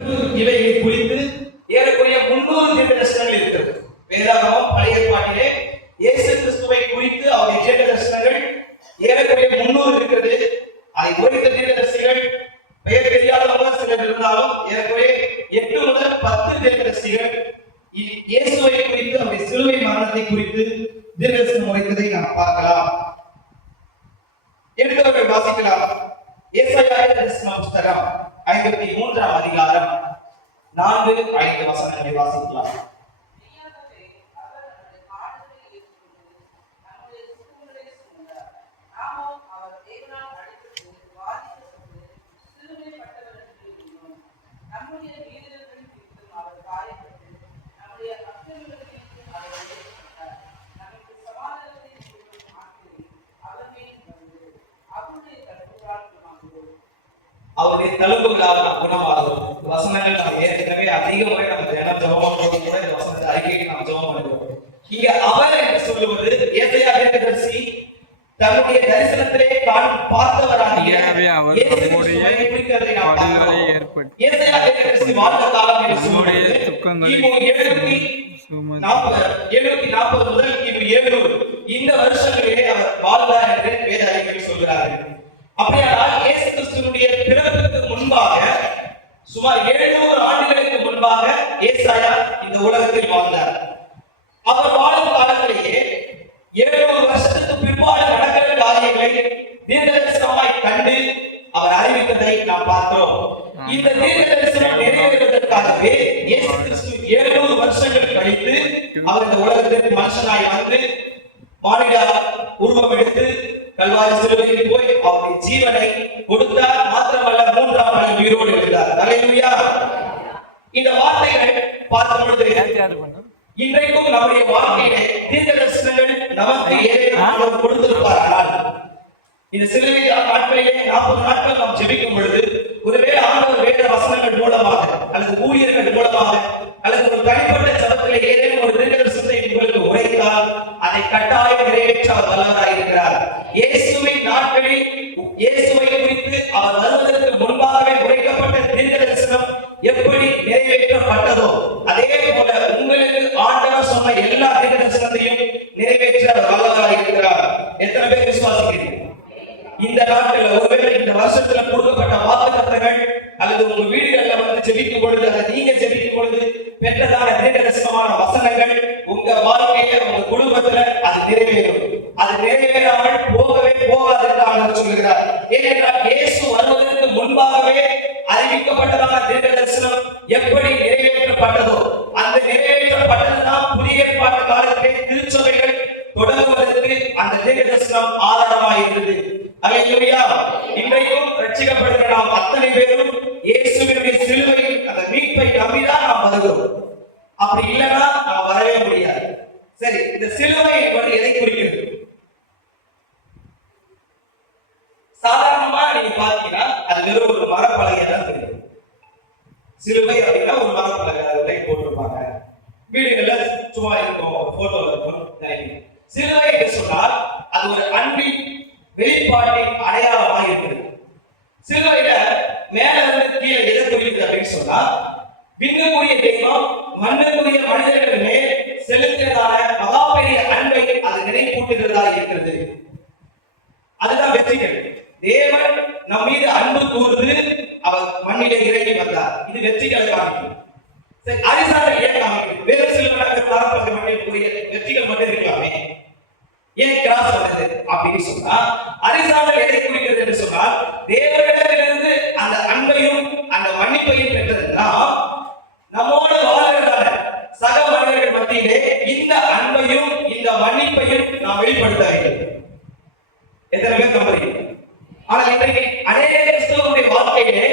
இவைகளை குறித்து ஏறக்குறைய 300 தீர்க்கதரிசனங்கள் இருக்கிறது. வேதாகமம் பழைய ஏற்பாட்டிலே இயேசு கிறிஸ்துவை குறித்து அவருடைய தீர்க்கதரிசனங்கள் ஏறக்குறைய 300 இருக்கிறது. அதை குறித்த தீர்க்கதரிசிகள் பெயர் தெரியாதவங்க சிலர் இருந்தாலும் ஏறக்குறைய 8 முதல் 10 தீர்க்கதரிசிகள் இயேசுவை குறித்து அவருடைய சிலுவை மரணத்தை குறித்து தீர்க்கதரிசனம் உரைத்ததை நாம் பார்க்கலாம். எடுத்தவர்கள் வாசிக்கலாம். ஏசாயா தீர்க்கதரிசன புத்தகம் 53ஆம் அதிகாரம் 4-5 வசனங்களை வாசிக்கலாம். அவருடைய தழும்புகளால் குணமாகும். வசனங்கள் நம்ம ஏற்கனவே அதிக முறை நம்ம தினம் ஜெபம் பண்ணும்போது கூட இந்த வசனத்தை அறிக்கைக்கு நாம் ஜெபம் பண்ணுவோம். இங்க அவர் என்று சொல்லுவது ஏசாயா தீர்க்கதரிசி தன்னுடைய தரிசனத்திலே பார்த்தவராகிய இயேசுவை குறிக்கிறதை நாம் பார்க்கிறோம். ஏசாயா தீர்க்கதரிசி வாழ்ந்த காலம் என்று சொல்லுவது கிமு 740 முதல் கிமு 700 இந்த வருஷங்களிலே அவர் வாழ்ந்தார் என்று வேத அறிஞர்கள் சொல்கிறார்கள். அப்படியானால் இயேசு கிறிஸ்துவினுடைய பிறப்புக்கு முன்பாக சுமார் 700 ஆண்டுகளுக்கு முன்பாக ஏசாயா இந்த உலகத்தில் வாழ்ந்தார். அவர் வாழும் காலத்திலேயே 700 வருஷத்துக்கு பிற்பாடு நடக்கிற காரியங்களை தீர்க்கதரிசனமாய் கண்டு அவர் அறிவித்ததை நாம் பார்க்கிறோம். இந்த தீர்க்கதரிசனம் நிறைவேறுவதற்காகவே இயேசு கிறிஸ்து 700 வருஷங்கள் கழித்து அவர் இந்த உலகத்திற்கு மனுஷனாய் வந்து மானிட உருவம் எடுத்து கல்வாரி சிலுவையில் போய் அவருடைய ஜீவனை கொடுத்தார். மாத்திரமல்ல 3ஆம் நாள் உயிரோடு எழுந்தார். அல்லேலூயா. இந்த வார்த்தைகள் பார்க்கும் பொழுது இன்றைக்கும் நம்முடைய வாழ்க்கையிலே தீர்க்கதரிசனங்கள் நமக்கு ஏதேனும் கொடுத்திருப்பார்கள். இந்த சிலுவை நாட்களிலே 40 நாட்கள் நாம் ஜெபிக்கும் பொழுது ஒருவேளை ஆண்டவர் வேத வசனங்கள் மூலமாக அல்லது ஊழியர்கள் மூலமாக அல்லது ஒரு தனிப்பட்ட ஜபத்திலே ஏதேனும் ஒரு தீர்க்கதரிசனத்தை உங்களுக்கு உரைத்தால் அதை கட்டாயம் நிறைவேற்ற அவர் வல்லவராய் இருக்கிறார். இயேசுவின் நாட்களில் இயேசுவை குறித்து அவர் வருவதற்கு முன்பாகவே உரைக்கப்பட்ட தீர்க்கதரிசனம் எப்படி நிறைவேற்றப்பட்டதோ அதே போல உங்களுக்கு ஆண்டவர் சொன்ன எல்லா தீர்க்கதரிசனத்தையும் நிறைவேற்ற அவர் வல்லவராய் இருக்கிறார். எத்தனை பேர் விசுவாசிக்கிறீர்கள்? இந்த நாட்கள் ஒருவேளை இந்த வருஷத்துல கொடுக்கப்பட்ட வாக்குத்தத்தங்கள் அல்லது உங்க வீடுகள்ல வந்து ஜெபிக்கும் பொழுது அல்லது நீங்க ஜெபிக்கும் பொழுது பெற்றதான தீர்க்கதரிசனமான வசனங்கள் உங்க வாழ்க்கையில உங்க குடும்பத்துல அது நிறைவேறும். அது நிறைவேறாமல் போகவே போகாது என்று சொல்லுகிறார். ஏனென்றால் இயேசு வருவதற்கு முன்பாகவே அறிவிக்கப்பட்டதான தீர்க்கதரிசனம் எப்படி நிறைவேற்றப்பட்டதோ அந்த நிறைவேற்றப்பட்டதுதான் புதிய ஏற்பாட்டு காலத்திலே திருச்சபைகள் தொடங்குவதற்கு அந்த தீர்க்கதரிசனம் ஆதாரமாக இருந்தது. அல்லேலூயா. இன்றைக்கும் ரட்சிக்கப்படுகிற நாம் அத்தனை பேரும் இயேசுவினுடைய சிலுவையில் அந்த மீட்பை நம்பிதான் நாம் வருகிறோம். அப்படி இல்லைன்னா நாம் வரவே முடியாது. சரி, இந்த சிலுவை என்பது எதை குறிக்கிறது? சாதாரணமா நீங்க பாத்தீங்கன்னா அது வெறும் ஒரு மரப்பலகை தான் தெரியும். சிலுவை அப்படின்னா ஒரு மரப்பலகை அதை போட்டிருப்பாங்க. வீடுகள்ல சும்மா இருக்கும், போட்டோ இருக்கும். சிலுவை என்று சொன்னால் அது ஒரு அன்பின் வெளிப்பாட்டின் அடையாளமாக இருக்கிறது. சிலுவையில மேல இருந்து கீழே எதை குறிக்கிறது அப்படின்னு சொன்னா விண்ணுக்குரிய தெய்வம் மண்ணுக்குரிய மனிதர்கள் மேல் செலுத்தியதான மகா பெரிய அன்பை அது நினைப்பூட்டுகிறதா இருக்கிறது. அதுதான் வெற்றிகள். தேவன் நம் மீது அன்பு கூர்ந்து அவர் மண்ணிலே இறங்கி வந்தார். இது வெற்றிகளை காமிக்கும். சரி, அரிசாண்டல் ஏன் காமிக்கும்? வேறு சில வெற்றிகள் மட்டும் இருக்கலாமே, ஏன் கிராஸ் வந்தது அப்படின்னு சொன்னா அரிசாண்டல் எதை குறிக்கிறது என்று சொன்னால் தேவனிடத்திலிருந்து அந்த அன்பையும் அந்த மன்னிப்பையும் பெற்றதுன்னா நம்மோடு வாழ்கிறதான சக மனிதர்கள் மத்தியிலே இந்த அன்பையும் இந்த மன்னிப்பையும் நாம் வெளிப்படுத்த வேண்டும். எத்தனை பேர் நம்புறீங்க? ஆனால் இன்றைக்கு அநேக கிறிஸ்தவனுடைய வாழ்க்கையிலே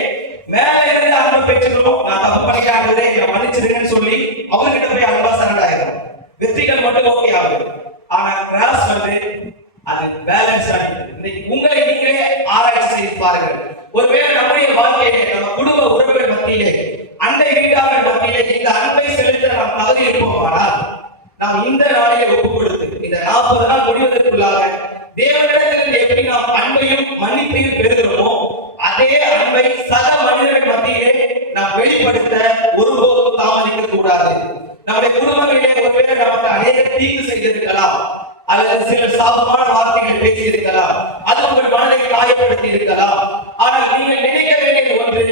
மேல இருந்து அன்பை பெற்றுக்கணும், நான் தப்பு பண்ணிக்காததே என்னை மன்னிச்சிருங்கன்னு சொல்லி அவர்கிட்ட போய் அன்பா சரண்டாயிரும். வெற்றிகள் மட்டும் ஓகே ஆகுது. ஆனா கிராஸ் வந்து அது பேலன்ஸ் ஆகிடுது. இன்னைக்கு உங்களை நீங்களே ஆராய்ச்சி செய்து பாருங்கள். ஒருவேளை நம்முடைய வாழ்க்கையிலே நம்ம குடும்ப உறவுகள் மத்தியிலே அண்டை வீட்டாளர் மத்தியிலே இந்த அன்பை செலுத்த நாம் தகுதி இருப்போமானால் நாம் இந்த நாளிலே ஒப்பு கொடுத்து இந்த 40 நாள் முடிவதற்குள்ளாக தேவனிடத்திலிருந்து எப்படி நாம் அன்பையும் மன்னிப்பையும் பெறுகிறோமோ அதே அன்பை சக மனிதர்கள் மத்தியிலே நாம் வெளிப்படுத்த ஒருபோதும் தாமதிக்க கூடாது. நம்முடைய குடும்பங்களிலே ஒருவேளை நமக்கு அநேக தீங்கு செய்திருக்கலாம், அல்லது சில சாபமான வார்த்தைகள் பேசி இருக்கலாம், அது உங்கள் மனதை காயப்படுத்தி இருக்கலாம். ஆனால் நீங்கள் நினைக்க வேண்டியது ஒன்று,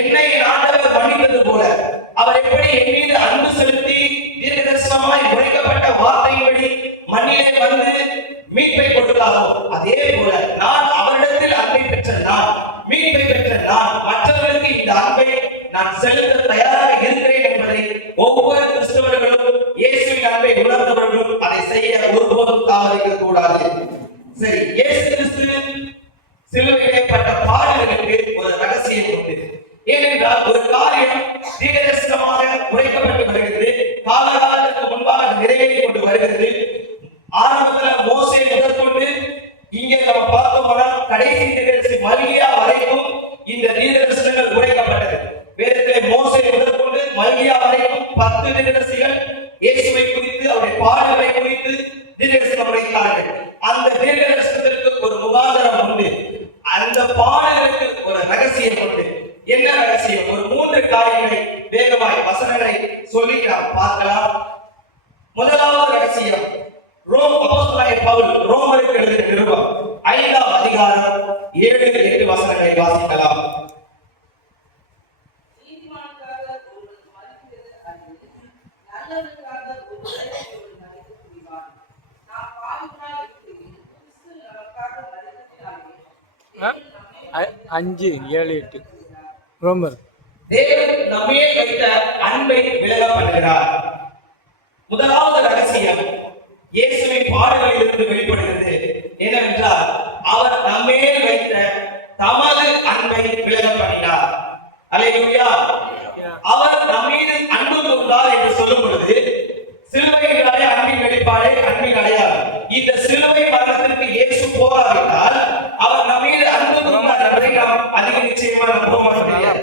என்னை ஆண்டவர் மன்னித்தது போல அவர் எப்படி என் மீது அன்பு செலுத்தி தீர்க்கதரிசனமாய் உரைக்கப்பட்ட வார்த்தையின்படி மண்ணிலே வந்து மீட்பை கொடுத்தாரோ, அதே போல நான் அவரிடத்தில் அன்பை பெற்ற நான், மீட்பை பெற்ற நான் மற்றவர்களுக்கு இந்த அன்பை நான் செலுத்த தயாராக இருக்கிறேன் என்பதை ஒவ்வொரு கிறிஸ்தவர்களும், இயேசுவின் அன்பை உணர்ந்தவர்களும் அதை செய்ய ஒருபோதும் தாமதிக்க கூடாது. சரி, இயேசு கிறிஸ்து சிலுவையிலே பட்ட பாடுகளுக்கு ஒரு ரகசியம் உண்டு. ஏனென்றால் ஒரு காரியம் தீர்க்கதரிசனமாக உரைக்கப்பட்டு வருகிறது, காலகாலத்துக்கு முன்பாக நிறைவேறிக் கொண்டு வருகிறது. ஆரம்பத்துல மோசே முதற்கொண்டு இங்கே நம்ம பார்த்தோம்னா கடைசி தீர்க்கதரிசி மல்கியா வரைக்கும் இந்த தீர்க்கதரிசனங்கள் உரைக்கப்பட்டது. வேதத்திலே மோசே முதற்கொண்டு மல்கியா வரைக்கும் 10 தீர்க்கதரிசிகள் இயேசுவை குறித்து, அவருடைய பாடுகளை குறித்து தீர்க்கதரிசனம் உரைத்தார்கள். அந்த தீர்க்கதரிசனத்திற்கு ஒரு முகாந்திரம் உண்டு, அந்த பாடலுக்கு ஒரு ரகசியம் உண்டு. என்ன ரகசியம்? ஒரு 3 காரியங்களை வேகமாய் வசனங்களை சொல்லி நாம் பார்க்கலாம். முதலாவது ரகசியம், அப்போஸ்தலனாகிய பவுல் ரோமருக்கு எழுதிய நிருபம் 5ஆம் அதிகாரம் 7-8 வசனங்களை வாசிக்கலாம். அஞ்சு 7, 8 ரோமர். தேவன் நம்மேல் வைத்த அன்பை விளங்க பண்ணுகிறார். முதலாவது ரகசியம் இயேசுவின் பாடுகளிலிருந்து வெளிப்படுகிறது. என்னவென்றால் அவர் நம்மேல் வைத்த தமது அன்பை விளங்க பண்ணினார். அல்லேலூயா. அவர் நம்மீது அன்பு கொண்டார் என்று சொல்லும் பொழுது சிலுவையினாலே அன்பின் வெளிப்பாடு, அன்பின் அடையாளம். இந்த சிலுவை மரணத்திற்கு இயேசு போராடினார், அவர் நம்மீது அன்பு கொண்டார் என்பதை நாம் அதிக நிச்சயமா நம்ப முடியாது.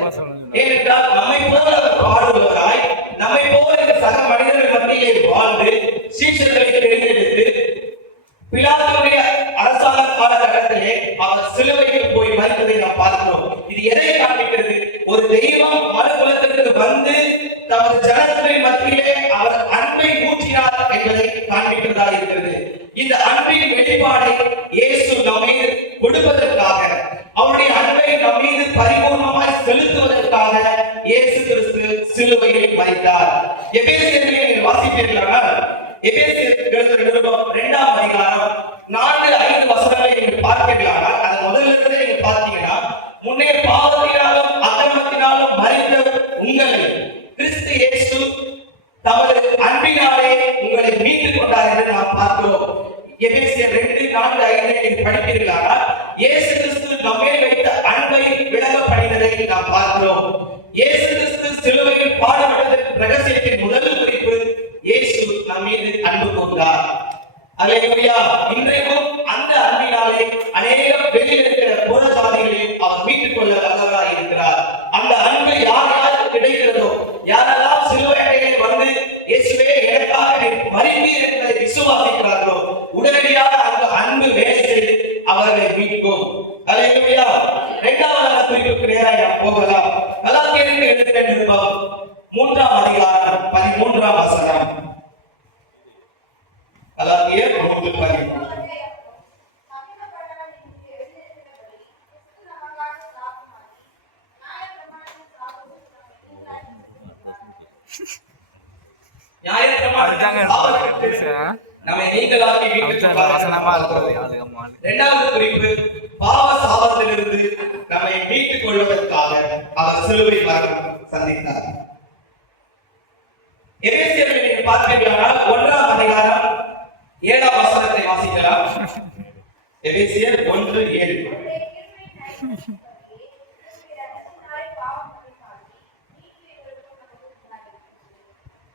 ஏனென்றால் நம்மை போல அவர் பாடுபவராய், நம்மை போல இந்த சக மனிதர்கள் மத்தியிலே வாழ்ந்து சீஷர்களை தேர்ந்தெடுத்து பிலாத்துடைய அரசாங்க காலகட்டத்திலே அவர் சிலுவைக்கு போய் மரித்ததை நாம் பார்க்கிறோம். இது எதை காண்பிக்கிறது? ஒரு தெய்வம் மனுக்குலத்திற்கு வந்து தமது ஜனங்களின் மத்தியிலே அவர் அன்பை ஊற்றினார் என்பதை காண்பிக்கிறதா இருக்கிறது. இந்த அன்பின் வெளிப்பாடை இயேசு நம்மீது கொடுப்பதற்காக, அவருடைய அன்பை நம் மீது பரிபூர்ணமாய் செலுத்துவதற்காக இயேசு கிறிஸ்து சிலுவையில் மரித்தார். எபேசியரிலே நீங்கள் வாசிப்பீர்களா? எபேசியர் எழுதிய நிருபம் 2ஆம் அதிகாரம் 4-5 வசனங்களை நீங்கள் பார்ப்பீர்களா? அது முதல்ல இருந்தே நீங்க பார்த்தீங்கன்னா, முன்னே பாவத்தினாலும் அக்கிரமத்தினாலும் மரித்த உங்களை கிறிஸ்து இயேசு தமது அன்பினாலே உங்களை மீட்டுக் கொண்டார் என்று நாம் பார்க்கிறோம். எபேசியர் 2:4-5 நீங்கள் படிப்பீர்களா? இயேசு கிறிஸ்து நம்மேல் வைத்த அன்பை விளங்க பண்ணினதை நாம் பார்க்கிறோம். இயேசு கிறிஸ்து சிலுவையில் பாடுபட்டதற்கு ரகசியத்தின் முதல் குறிப்பு, இயேசு நம் மீது அன்பு கொண்டார். அல்லேலூயா. இன்றைக்கும் அந்த அன்பினாலே அநேக வெளியில் இருக்கிற புற ஜாதிகளையும் அவர் மீட்டுக் கொள்ள வல்லவராய் இருக்கிறார். அந்த அன்பு யாரால் கிடைக்கிறதோ, யாரெல்லாம் சிலுவை அண்டையில் வந்து இயேசுவே எனக்காக மரித்தீர் என்பதை விசுவாசிக்கிறார்களோ, உடனடியாக அந்த அன்பு வேலை செய்து அவர்களை மீட்கும். அல்லேலூயா. 2வது குறிப்புக்கு நேராக நாம் போகலாம். கலாத்தியருக்கு எழுதிய நிருபம் 3ஆம் அதிகாரம் 13ஆம் வசனம். கலாத்தியர் 3:13. இரண்டாவது குறிப்பு, பாவ சாபத்திலிருந்து நம்மை மீட்டுக் கொள்வதற்காக அவர் சிலுவை மரணம் சந்தித்தார். எபேசியரில் நீங்கள் பார்த்தீர்களானால் 1ஆம் அதிகாரம் 7ஆம் வசனத்தை வாசிக்கலாம். எபேசியர் 1:7.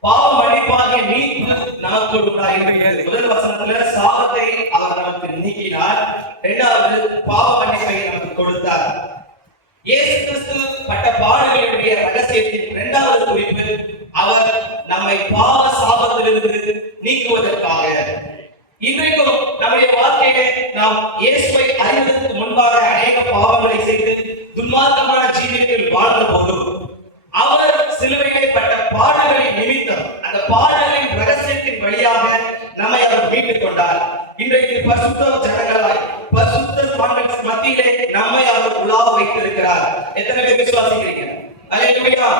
பாவ மன்னிப்பாகிய மீட்பு நமக்கு உண்டாயிருக்கிறது. முதல் வசனத்துல சாபத்தை அவர் நமக்கு நீக்கினார், இரண்டாவது பாவ மன்னிப்பை நமக்கு கொடுத்தார். இயேசு கிறிஸ்து பட்ட பாடுகளுடைய ரகசியத்தின் இரண்டாவது குறிப்பு, அவர் நம்மை பாவ சாபத்திலிருந்து நீக்குவதற்காக. இன்றைக்கும் நம்முடைய வாழ்க்கையிலே நாம் இயேசுவை அறிவதற்கு முன்பாக அநேக பாவங்களை செய்து துன்மார்க்கமான ஜீவியத்தில் வாழ்ந்த போதும் அவர் சிலுவையிலே பட்ட பாடுகளின் நிமித்தம் அந்த பாடுகளின் ரகசியத்தின் வழியாக நம்மை அவர் மீட்டுக் கொண்டார். இன்றைக்கு பரிசுத்த ஜனங்களாய் பரிசுத்த ஸ்தானங்கள் மத்தியிலே நம்மை அவர் உலாவ வைத்திருக்கிறார். எத்தனை பேர் விசுவாசிக்கிறீங்க? அல்லேலூயா.